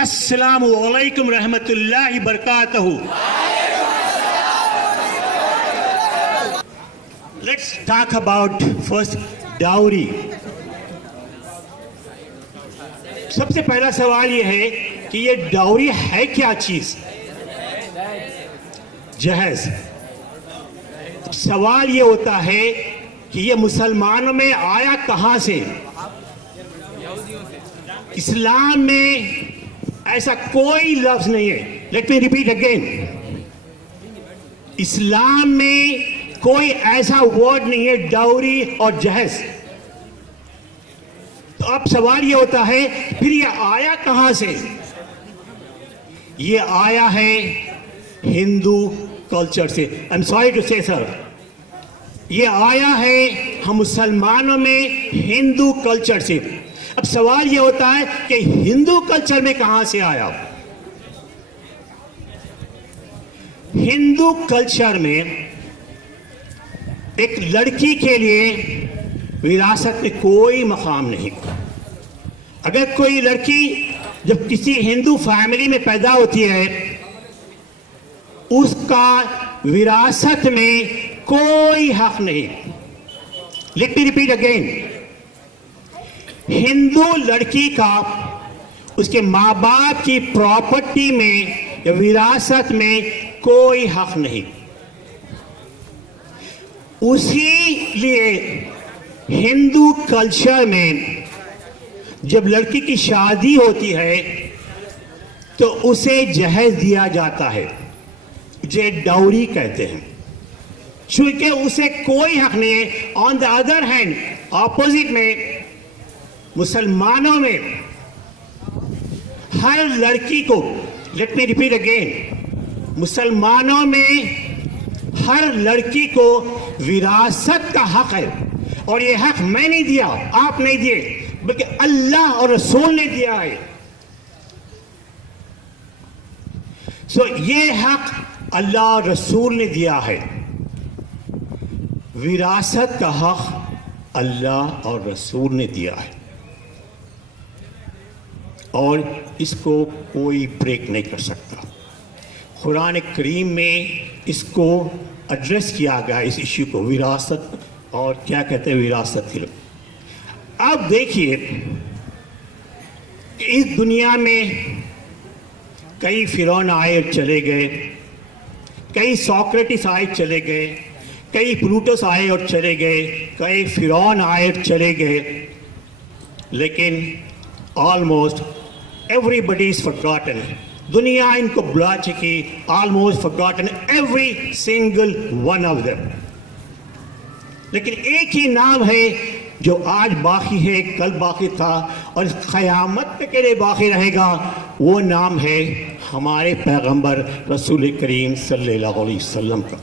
السلام علیکم رحمۃ اللہ وبرکاتہ. Let's talk about first dowry. سب سے پہلا سوال یہ ہے کہ یہ ڈاوری ہے کیا چیز؟ جہیز. سوال یہ ہوتا ہے کہ یہ مسلمانوں میں آیا کہاں سے؟ اسلام میں ایسا کوئی لفظ نہیں ہے. Let me repeat again. اسلام میں کوئی ایسا ورڈ نہیں ہے ڈاوری اور جہیز. تو اب سوال یہ ہوتا ہے پھر یہ آیا کہاں سے؟ یہ آیا ہے ہندو کلچر سے. آئی ایم سوری ٹو سے سر. یہ آیا ہے ہم مسلمانوں میں ہندو کلچر سے. اب سوال یہ ہوتا ہے کہ ہندو کلچر میں کہاں سے آیا؟ ہندو کلچر میں ایک لڑکی کے لیے وراثت میں کوئی مقام نہیں. اگر کوئی لڑکی جب کسی ہندو فیملی میں پیدا ہوتی ہے اس کا وراثت میں کوئی حق نہیں. Let me repeat again. ہندو لڑکی کا اس کے ماں باپ کی پراپرٹی میں یا وراثت میں کوئی حق نہیں. اسی لیے ہندو کلچر میں جب لڑکی کی شادی ہوتی ہے تو اسے جہیز دیا جاتا ہے، جے ڈاوری کہتے ہیں، چونکہ اسے کوئی حق نہیں ہے. آن دا ادر ہینڈ اپوزٹ میں مسلمانوں میں ہر لڑکی کو، لیٹ می ریپیٹ اگین، مسلمانوں میں ہر لڑکی کو وراثت کا حق ہے. اور یہ حق میں نہیں دیا، آپ نہیں دیے، بلکہ اللہ اور رسول نے دیا ہے. سو یہ حق اللہ اور رسول نے دیا ہے. وراثت کا حق اللہ اور رسول نے دیا ہے اور اس کو کوئی بریک نہیں کر سکتا. قرآن کریم میں اس کو ایڈریس کیا گیا، اس ایشو کو، وراثت اور کیا کہتے ہیں وراثت کے لوگ. اب دیکھیے اس دنیا میں کئی فرعون آئے اور چلے گئے، کئی سوکریٹس آئے چلے گئے، کئی پلوٹس آئے اور چلے گئے، کئی فرعون آئے اور چلے گئے، لیکن آلموسٹ ایوری بڈی از forgotten. دنیا ان کو بلا چکی. Almost forgotten every single one of them. لیکن ایک ہی نام ہے جو آج باقی ہے، کل باقی تھا اور قیامت تک کے لیے باقی رہے گا. وہ نام ہے ہمارے پیغمبر رسول کریم صلی اللہ علیہ وسلم کا.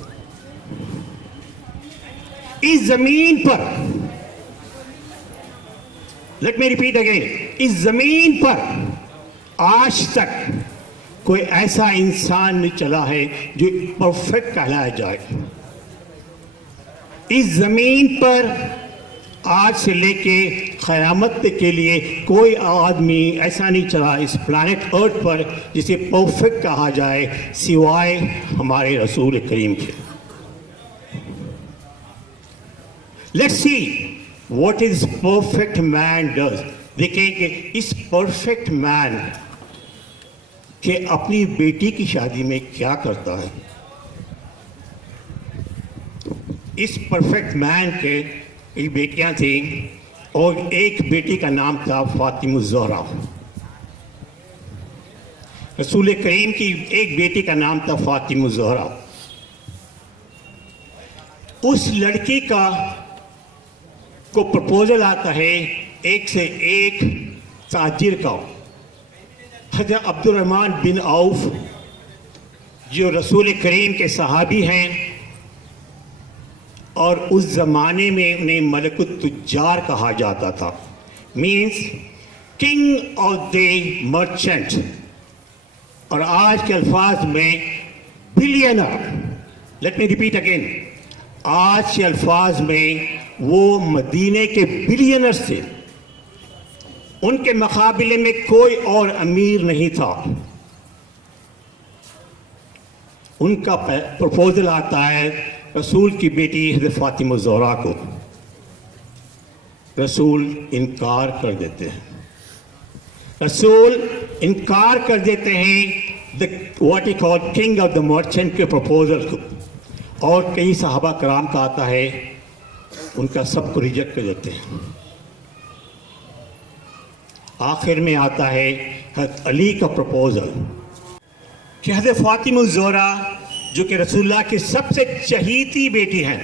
اس زمین پر، لیٹ می ریپیٹ اگین، اس زمین پر آج تک کوئی ایسا انسان نہیں چلا ہے جو پرفیکٹ کہلایا جائے. اس زمین پر آج سے لے کے قیامت تک کے لیے کوئی آدمی ایسا نہیں چلا اس پلانٹ ارتھ پر جسے پرفیکٹ کہا جائے سوائے ہمارے رسول کریم کے. Let's see what is perfect man does. دیکھیں کہ اس پرفیکٹ مین کہ اپنی بیٹی کی شادی میں کیا کرتا ہے. اس پرفیکٹ مین کے ایک بیٹیاں تھیں اور ایک بیٹی کا نام تھا فاطمہ الزہرا. رسول کریم کی ایک بیٹی کا نام تھا فاطمہ الزہرا. اس لڑکی کا کو پرپوزل آتا ہے ایک سے ایک تاجر کا. حضرت عبد الرحمن بن عوف جو رسول کریم کے صحابی ہیں اور اس زمانے میں انہیں ملک التجار کہا جاتا تھا، means king of the merchant, اور آج کے الفاظ میں بلینر. Late me repeat again. آج کے الفاظ میں وہ مدینے کے بلینر تھے. ان کے مقابلے میں کوئی اور امیر نہیں تھا. ان کا پروپوزل آتا ہے رسول کی بیٹی حضرت فاطمہ الزہرا کو. رسول انکار کر دیتے ہیں. رسول انکار کر دیتے ہیں what he call king of the merchant کے پروپوزل کو. اور کئی صحابہ کرام کا آتا ہے, ان کا سب کو ریجیکٹ کر دیتے ہیں. آخر میں آتا ہے حضرت علی کا پروپوزل کہ حضرت فاطمہ الزہرا جو کہ رسول اللہ کی سب سے چہیتی بیٹی ہیں,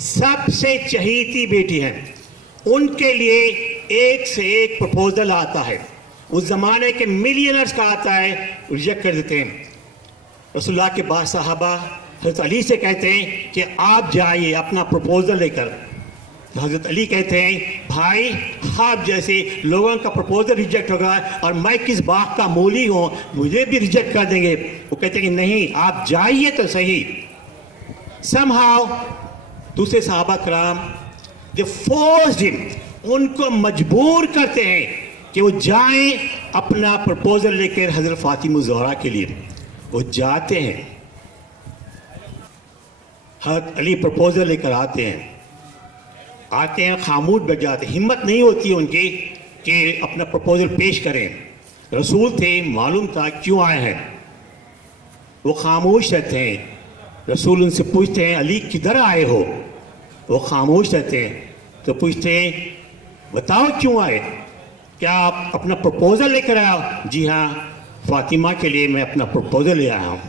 سب سے چہیتی بیٹی ہیں, ان کے لیے ایک سے ایک پروپوزل آتا ہے. اس زمانے کے ملینرز کا آتا ہے, ریجیکٹ کر دیتے ہیں. رسول اللہ کے بعض صحابہ حضرت علی سے کہتے ہیں کہ آپ جائیے اپنا پروپوزل لے کر. حضرت علی کہتے ہیں بھائی آپ جیسے لوگوں کا پروپوزل ریجیکٹ ہوگا اور میں کس باغ کا مولی ہوں, مجھے بھی ریجیکٹ کر دیں گے. وہ کہتے ہیں کہ نہیں, آپ جائیے تو صحیح. somehow دوسرے صحابہ کرام they forced him, ان کو مجبور کرتے ہیں کہ وہ جائیں اپنا پروپوزل لے کر حضرت فاطمہ الزہرا کے لیے. وہ جاتے ہیں, حضرت علی پروپوزل لے کر آتے ہیں, خاموش بیٹھ جاتے. ہمت نہیں ہوتی ان کی کہ اپنا پروپوزل پیش کریں. رسول تھے, معلوم تھا کیوں آئے ہیں. وہ خاموش رہتے ہیں. رسول ان سے پوچھتے ہیں علی کدھر آئے ہو. وہ خاموش رہتے ہیں. تو پوچھتے ہیں بتاؤ کیوں آئے, کیا آپ اپنا پروپوزل لے کر آئے ہو. جی ہاں, فاطمہ کے لیے میں اپنا پروپوزل لے آیا ہوں.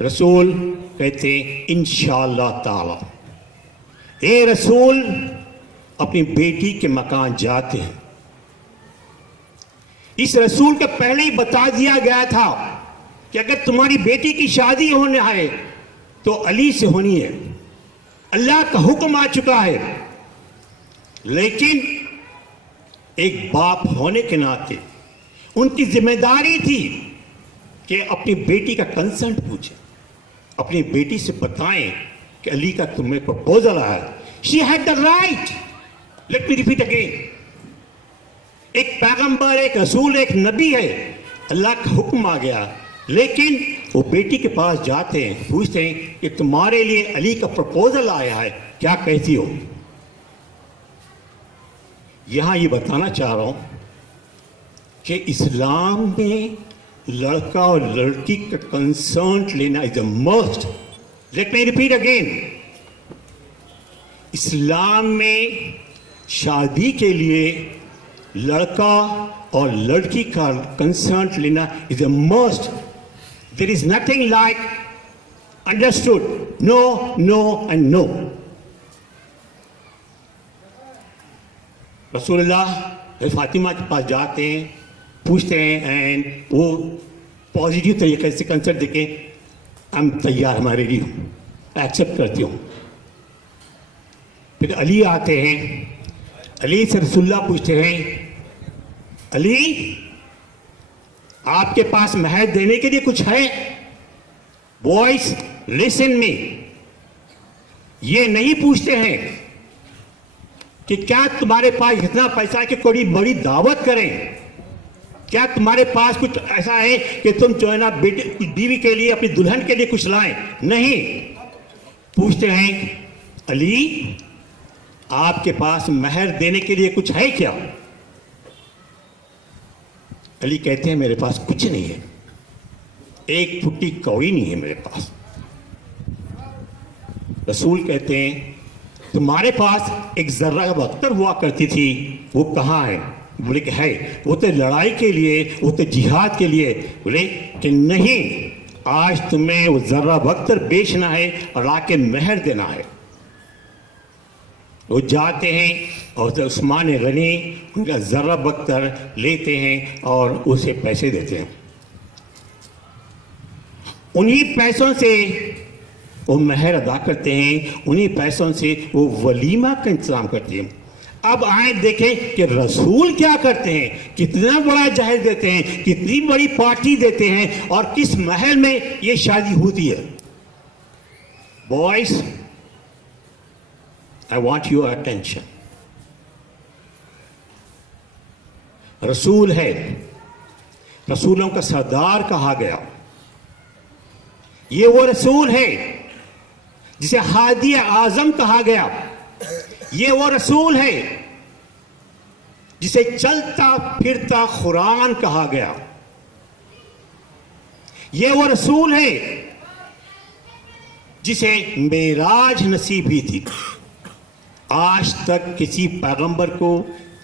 رسول کہتے ہیں انشاءاللہ تعالی. اے رسول اپنی بیٹی کے مکان جاتے ہیں. اس رسول کو پہلے ہی بتا دیا گیا تھا کہ اگر تمہاری بیٹی کی شادی ہونے ہے تو علی سے ہونی ہے. اللہ کا حکم آ چکا ہے. لیکن ایک باپ ہونے کے ناطے ان کی ذمہ داری تھی کہ اپنی بیٹی کا کنسنٹ پوچھیں, اپنی بیٹی سے بتائیں کہ علی کا تمہیں پروپوزل آیا. She had the right. Let me repeat again. ایک پیغمبر, ایک رسول, ایک نبی ہے, اللہ کا حکم آ گیا. لیکن وہ بیٹی کے پاس جاتے ہیں, پوچھتے ہیں کہ تمہارے لیے علی کا پروپوزل آیا ہے, کیا کہتی ہو. یہاں یہ بتانا چاہ رہا ہوں کہ اسلام میں لڑکا اور لڑکی کا کنسنٹ لینا is a must. Let me repeat again. اسلام میں شادی کے لیے لڑکا اور لڑکی کا کنسنٹ لینا is a must. There is nothing like understood, no no and no. رسول اللہ فاطمہ کے پاس جاتے ہیں, پوچھتے ہیں, اینڈ وہ پازیٹیو طریقے سے کنسنٹ دے کے ہم تیار, ہمارے لیے ایکسیپٹ کرتی ہوں. پھر علی آتے ہیں. علی سے رسول اللہ پوچھتے ہیں علی آپ کے پاس مہر دینے کے لیے کچھ ہے. بوائز لسن می. یہ نہیں پوچھتے ہیں کہ کیا تمہارے پاس اتنا پیسہ ہے کہ کوئی بڑی دعوت کریں, کیا تمہارے پاس کچھ ایسا ہے کہ تم جو ہے نا بیوی کے لیے, اپنی دلہن کے لیے کچھ لائیں. نہیں, پوچھتے ہیں علی آپ کے پاس مہر دینے کے لیے کچھ ہے کیا. علی کہتے ہیں میرے پاس کچھ نہیں ہے, ایک پھٹی کوڑی نہیں ہے میرے پاس. رسول کہتے ہیں تمہارے پاس ایک ذرہ بختر ہوا کرتی تھی, وہ کہاں ہے. بولے کہ ہے, وہ تو لڑائی کے لیے, وہ تو جہاد کے لیے. بولے کہ نہیں, آج تمہیں وہ ذرہ بختر بیچنا ہے اور آ کے مہر دینا ہے. وہ جاتے ہیں اور عثمان غنی ان کا ذرہ بختر لیتے ہیں اور اسے پیسے دیتے ہیں. انہی پیسوں سے وہ مہر ادا کرتے ہیں, انہی پیسوں سے وہ ولیمہ کا انتظام کرتے ہیں. اب آئیں دیکھیں کہ رسول کیا کرتے ہیں, کتنا بڑا جہیز دیتے ہیں, کتنی بڑی پارٹی دیتے ہیں, اور کس محل میں یہ شادی ہوتی ہے. Boys, I want your attention. رسول ہے, رسولوں کا سردار کہا گیا. یہ وہ رسول ہے جسے ہادی اعظم کہا گیا. یہ وہ رسول ہے جسے چلتا پھرتا قرآن کہا گیا. یہ وہ رسول ہے جسے معراج نصیب ہوئی تھی. آج تک کسی پیغمبر کو,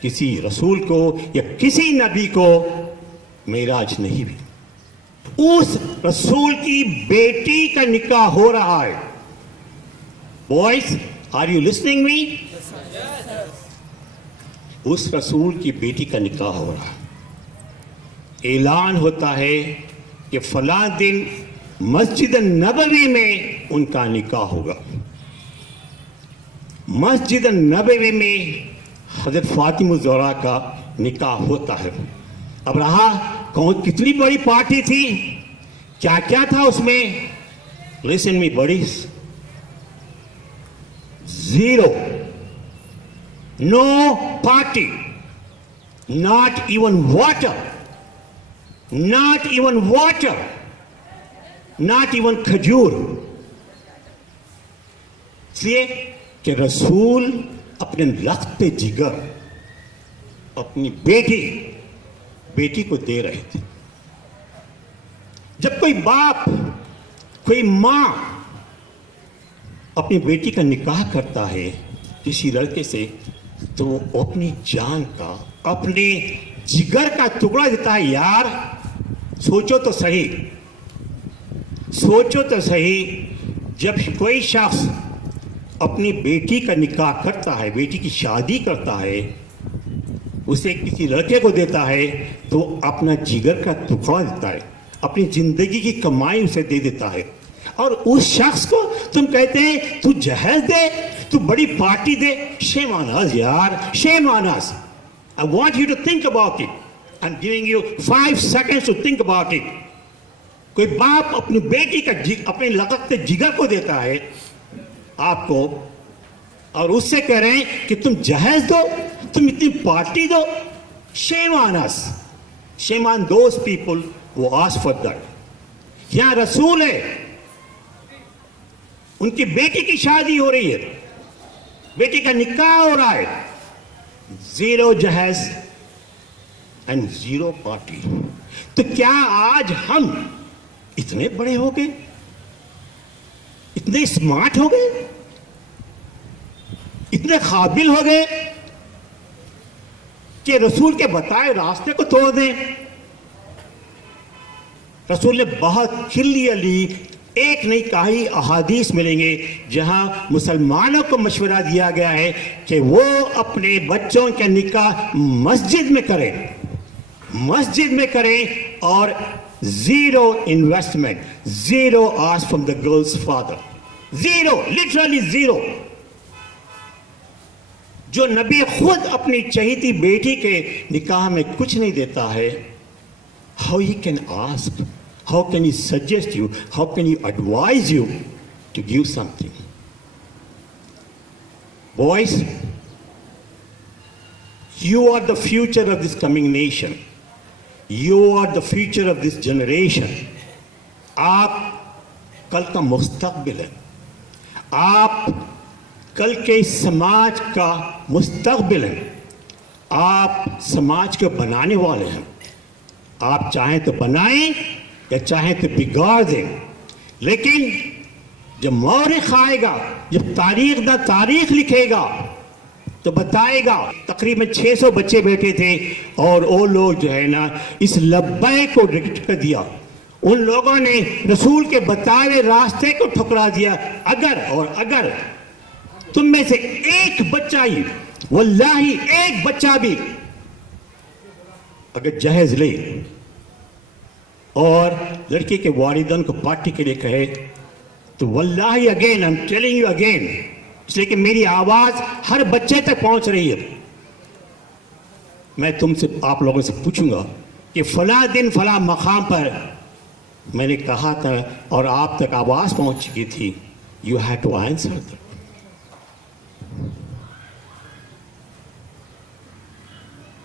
کسی رسول کو یا کسی نبی کو معراج نہیں ہوئی. اس رسول کی بیٹی کا نکاح ہو رہا ہے. Boys, are you listening me? اس رسول کی بیٹی کا نکاح ہو رہا ہے. اعلان ہوتا ہے کہ فلاں دن مسجد نبوی میں ان کا نکاح ہوگا. مسجد نبوی میں حضرت فاطمہ الزہرا کا نکاح ہوتا ہے. اب رہا کتنی بڑی پارٹی تھی, کیا کیا تھا اس میں. Listen me buddies, zero, no party, not even water, not even water, not even کھجور. اس لیے کہ رسول اپنے لخت جگر اپنی بیٹی کو دے رہے تھے. جب کوئی باپ, کوئی ماں اپنی بیٹی کا نکاح کرتا ہے کسی لڑکے سے, تو وہ اپنی جان کا, اپنے جگر کا ٹکڑا دیتا ہے. یار سوچو تو صحیح, سوچو تو صحیح, جب کوئی شخص اپنی بیٹی کا نکاح کرتا ہے, بیٹی کی شادی کرتا ہے, اسے کسی لڑکے کو دیتا ہے, تو اپنا جگر کا ٹکڑا دیتا ہے, اپنی زندگی کی کمائی اسے دے دیتا ہے. اور اس شخص کو تم کہتے ہیں تو جہیز دے, تو بڑی party they. shame on us یار, shame on us. I want you to think about it. I'm giving you 5 seconds to think about it. کوئی باپ اپنی بیٹی کا اپنے لقت جگر کو دیتا ہے آپ کو, اور اس سے کہہ رہے ہیں کہ تم جہیز دو, تم اتنی پارٹی دو. shame on us. shame on those people who ask for that. یہاں رسول ہے, ان کی بیٹی کی شادی ہو رہی ہے, بیٹی کا نکاح ہو رہا ہے, زیرو جہیز اینڈ زیرو پارٹی. تو کیا آج ہم اتنے بڑے ہو گئے, اتنے اسمارٹ ہو گئے, اتنے قابل ہو گئے کہ رسول کے بتائے راستے کو توڑ دیں؟ رسول نے بہت کلیئرلی ایک نہیں کئی احادیث ملیں گے جہاں مسلمانوں کو مشورہ دیا گیا ہے کہ وہ اپنے بچوں کے نکاح مسجد میں کریں, مسجد میں کریں, اور zero investment, zero ask from the girls father, zero, literally zero. جو نبی خود اپنی چہیتی بیٹی کے نکاح میں کچھ نہیں دیتا ہے, how he can ask, how can he suggest you, how can he advise you to give something? Boys, you are the future of this coming nation. You are the future of this generation. آپ کل کا مستقبل ہیں, آپ کل کے سماج کا مستقبل ہیں, آپ سماج کو بنانے والے ہیں. آپ چاہیں تو بنائیں یا چاہیں تو بگاڑ دیں, لیکن جب مورخ آئے گا, جب تاریخ دا تاریخ لکھے گا, تو بتائے گا تقریباً 600 بچے بیٹھے تھے, اور وہ لوگ جو ہے نا اس لبیک کو ریجیکٹ کر دیا. ان لوگوں نے رسول کے بتائے ہوئے راستے کو ٹھکرا دیا. اگر تم میں سے ایک بچہ ہی, واللہ ایک بچہ بھی اگر جہیز لے اور لڑکی کے والدین کو پارٹی کے لیے کہے, تو واللہ again, I am telling you again, اس لیے کہ میری آواز ہر بچے تک پہنچ رہی ہے, میں تم سے, آپ لوگوں سے پوچھوں گا کہ فلاں دن فلاں مقام پر میں نے کہا تھا اور آپ تک آواز پہنچ چکی تھی. You have to answer that.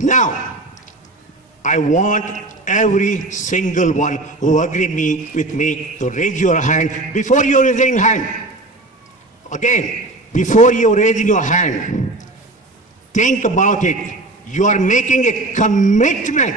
Now, I want every single one who agree with me to raise your hand. Before you raising hand, again, before you raising your hand, think about it. You are making a commitment.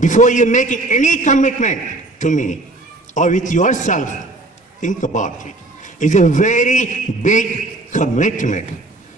Before you make any commitment to me or with yourself, think about it. It's a very big commitment.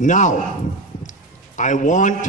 Now, I want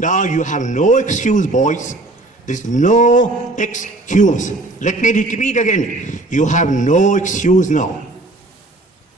Now you have no excuse, boys. There's no excuse. Let me repeat again. You have no excuse now.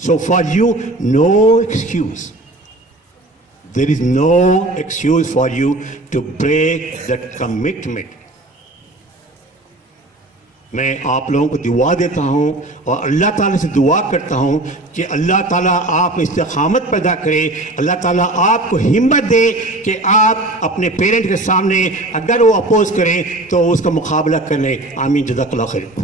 So for you, no excuse. There is no excuse for you to break that commitment. میں آپ لوگوں کو دعا دیتا ہوں اور اللہ تعالیٰ سے دعا کرتا ہوں کہ اللہ تعالیٰ آپ میں استقامت پیدا کرے، اللہ تعالیٰ آپ کو ہمت دے کہ آپ اپنے پیرنٹ کے سامنے اگر وہ اپوز کریں تو اس کا مقابلہ کر لیں۔ آمین، جزاک اللہ خیر۔